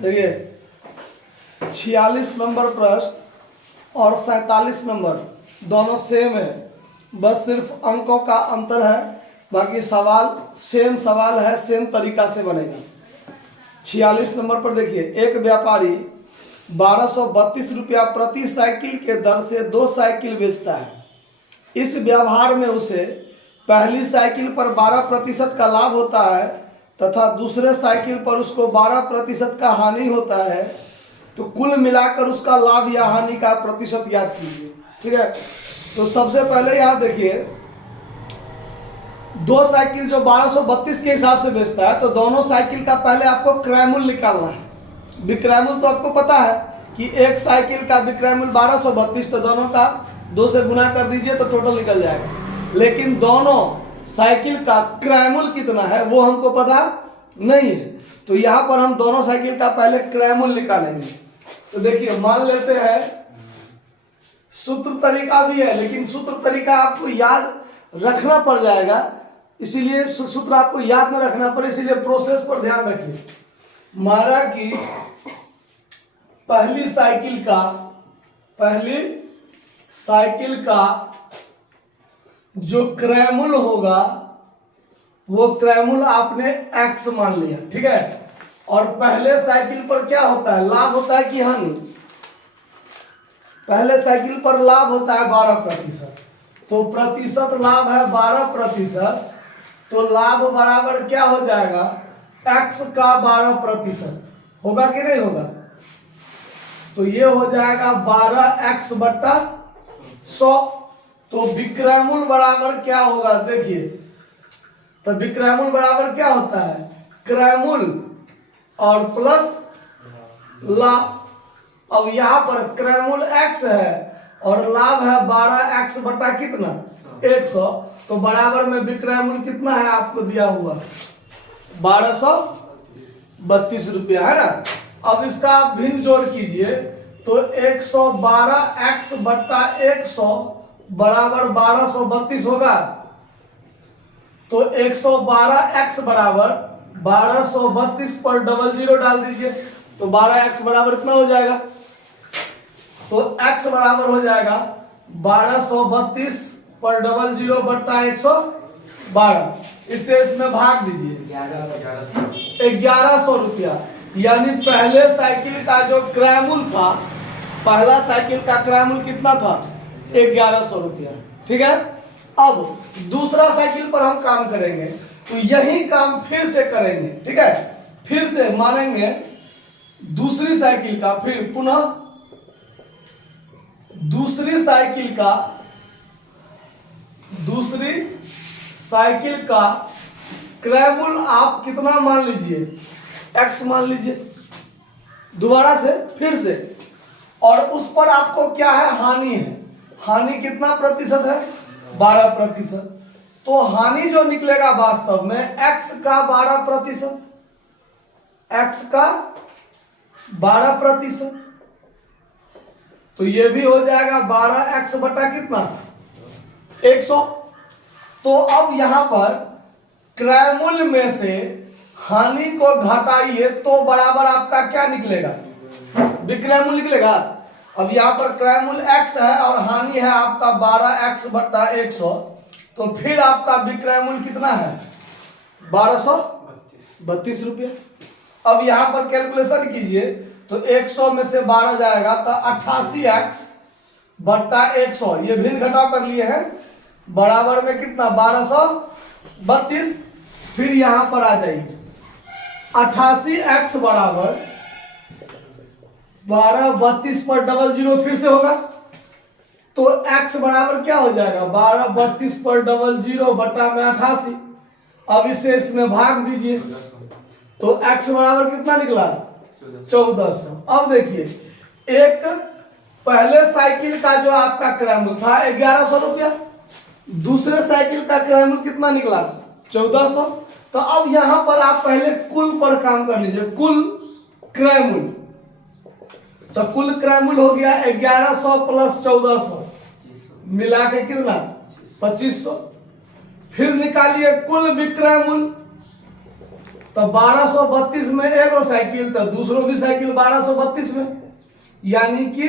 देखिए 46 नंबर प्रश्न और 47 नंबर दोनों सेम है, बस सिर्फ अंकों का अंतर है, बाकी सवाल सेम सवाल है, सेम तरीका से बनेगा। 46 नंबर पर देखिए, एक व्यापारी 1232 रुपया प्रति साइकिल के दर से 2 साइकिल बेचता है। इस व्यवहार में उसे पहली साइकिल पर 12% का लाभ होता है तथा दूसरे साइकिल पर उसको 12% का हानि होता है, तो कुल मिलाकर उसका लाभ या हानि का प्रतिशत याद कीजिए। ठीक है, तो सबसे पहले यहाँ देखिए 2 साइकिल जो 1232 के हिसाब से बेचता है, तो दोनों साइकिल का पहले आपको क्रय मूल्य निकालना है। विक्रय मूल्य तो आपको पता है कि एक साइकिल का विक्रय मूल्य 1232, तो दोनों का 2 से गुना कर दीजिए तो टोटल निकल जाएगा। लेकिन दोनों साइकिल का क्रय मूल्य कितना है वो हमको पता नहीं है, तो यहाँ पर हम दोनों साइकिल का पहले क्रय मूल्य निकालेंगे। तो देखिए मान लेते हैं, सूत्र तरीका भी है लेकिन सूत्र तरीका आपको याद रखना पड़ जाएगा, इसीलिए सूत्र आपको याद न रखना पड़े, इसीलिए प्रोसेस पर ध्यान रखिए। माना कि पहली साइकिल का जो क्रय मूल्य होगा वो क्रय मूल्य आपने x मान लिया। ठीक है, और पहले साइकिल पर क्या होता है, लाभ होता है कि हानि? पहले साइकिल पर लाभ होता है 12%, तो प्रतिशत लाभ है 12%, तो लाभ बराबर क्या हो जाएगा, x का 12% होगा कि नहीं होगा? तो ये हो जाएगा 12x बट्टा 100। तो विक्रय मूल्य बराबर क्या होगा, देखिए तो विक्रय मूल्य बराबर क्या होता है, क्रय मूल्य और प्लस लाभ। अब यहाँ पर क्रय मूल्य x है और लाभ है 12x बटा कितना, 100, तो बराबर में विक्रय मूल्य कितना है आपको दिया हुआ 1232 रुपया है ना। अब इसका आप भिन्न जोड़ कीजिए तो 112x बट्टा 100 बराबर 1232 होगा, तो 112x बराबर 1232 पर डबल जीरो डाल दीजिए, तो 12x बराबर इतना हो जाएगा, तो x बराबर हो जाएगा 1232 पर डबल जीरो बट्टा 112, इससे इसमें भाग दीजिए 1100 रुपया। यानी पहले साइकिल का जो क्रय मूल्य था, पहला साइकिल का क्रय मूल्य कितना था, 1100 रुपया। ठीक है, अब दूसरा साइकिल पर हम काम करेंगे, तो यही काम फिर से करेंगे। ठीक है, फिर से मानेंगे दूसरी साइकिल का, फिर पुनः दूसरी साइकिल का क्रय मूल्य आप कितना मान लीजिए, x मान लीजिए दोबारा से फिर से, और उस पर आपको क्या है, हानि है। हानि कितना प्रतिशत है, 12%, तो हानि जो निकलेगा वास्तव में x का 12%, x का 12%, तो ये भी हो जाएगा 12x बटा कितना 100। तो अब यहां पर क्रय मूल्य में से हानि को घटाइए तो बराबर आपका क्या निकलेगा, विक्रय मूल्य निकलेगा। अब यहाँ पर क्रय मूल्य x है और हानि है आपका 12x बट्टा 100, तो फिर आपका विक्रय मूल्य कितना है 1232 रुपया। अब यहाँ पर कैलकुलेशन कीजिए तो 100 में से 12 जाएगा तो 88x बट्टा 100, ये भिन्न घटाव कर लिए हैं, बराबर में कितना 1232। फिर यहाँ पर आ जाइए 88x बराबर 1232 पर डबल जीरो फिर से होगा, तो x बराबर क्या हो जाएगा 1232 पर डबल जीरो बटा में 88। अब इसे इसमें भाग दीजिए तो x बराबर कितना निकला 1400। अब देखिए एक पहले साइकिल का जो आपका क्रय मूल्य था 1100 रुपया, दूसरे साइकिल का क्रय मूल्य कितना निकला 1400। तो अब यहां पर आप पहले कुल पर काम कर लीजिए, कुल क्रय मूल्य, तो कुल क्रय मूल्य हो गया 1100 प्लस 1400 मिला के कितना 2500। फिर निकालिए कुल विक्रय मूल्य, तो 1232 में एगो साइकिल तो दूसरों भी साइकिल 1232 में, यानी कि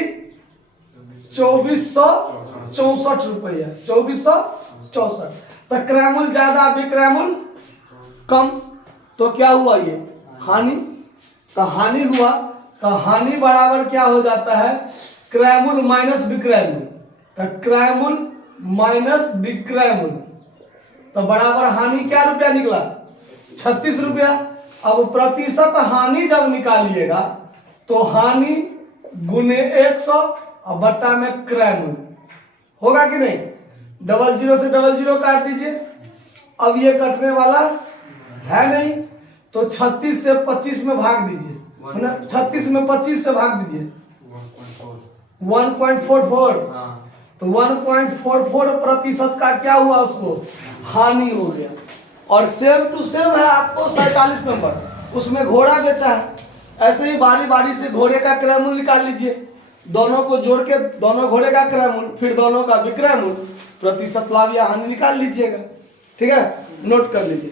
2464 रुपया, 2464। तो क्रयमूल्य ज्यादा विक्रयमूल्य कम, तो क्या हुआ ये हानि। तो हानि हुआ, तो हानि बराबर क्या हो जाता है, क्रयमूल्य माइनस विक्रयमूल्य। तो क्रयमूल्य माइनस विक्रयमूल्य, तो बराबर हानि क्या रुपया निकला, 36 रुपया। अब प्रतिशत हानि जब निकालिएगा तो हानि गुने 100 और बट्टा में क्रयमूल्य होगा कि नहीं। 00 से 00 काट दीजिए, अब ये कटने वाला है नहीं, तो 36 से 25 में भाग दीजिए, मतलब 36 में 25 से भाग दीजिए 1.44। तो 1.44 प्रतिशत का क्या हुआ, उसको हानि हो गया। और सेम टू सेम है आपको 47 नंबर, उसमें घोड़ा बेचा है। ऐसे ही बारी बारी से घोड़े का क्रय मूल्य निकाल लीजिए, दोनों को जोड़ के दोनों घोड़े का क्रय मूल्य, फिर दोनों का विक्रय मूल्य, प्रतिशत लाभ या हानि निकाल लीजिएगा। ठीक है, नोट कर लीजिए।